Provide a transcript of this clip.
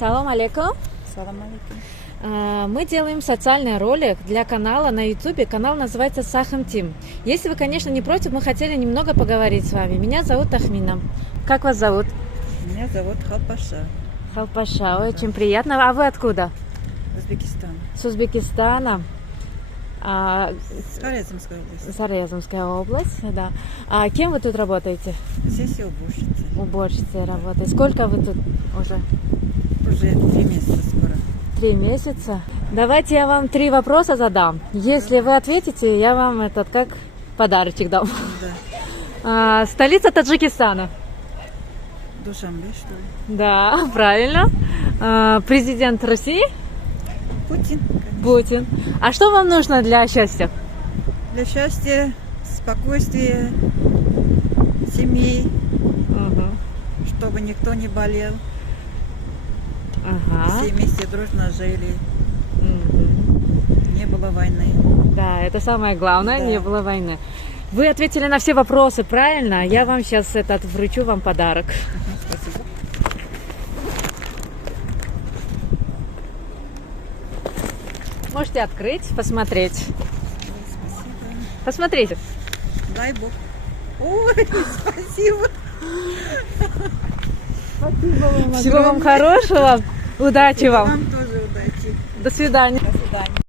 Салам алейкум. Салам алейкум. Мы делаем социальный ролик для канала на YouTube. Канал называется Сахам Тим. Если вы, конечно, не против, мы хотели немного поговорить с вами. Меня зовут Тахмина. Как вас зовут? Меня зовут Халпаша. Халпаша. Очень приятно. А вы откуда? Узбекистан. С Узбекистана. Хорезмская область. Хорезмская область, да. А кем вы тут работаете? Здесь я уборщица. Уборщицей работаете. Сколько вы тут уже? Уже 3 месяца скоро. 3 месяца. Давайте я вам 3 вопроса задам. Если вы ответите, я вам как подарочек дам. Да. Столица Таджикистана. Душанбе, что ли? Да, правильно. Президент России? Путин, конечно. Путин. А что вам нужно для счастья? Для счастья, спокойствия, семьи, чтобы никто не болел. Ага. Все вместе дружно жили. Не было войны. Да, это самое главное, Да. не было войны. Вы ответили на все вопросы правильно. Я вам сейчас вручу вам подарок. Спасибо. Можете открыть, посмотреть. Спасибо. Посмотрите. Дай Бог. Ой, спасибо. Спасибо вам. Всего вам хорошего. Удачи вам. Вам тоже удачи. До свидания. До свидания.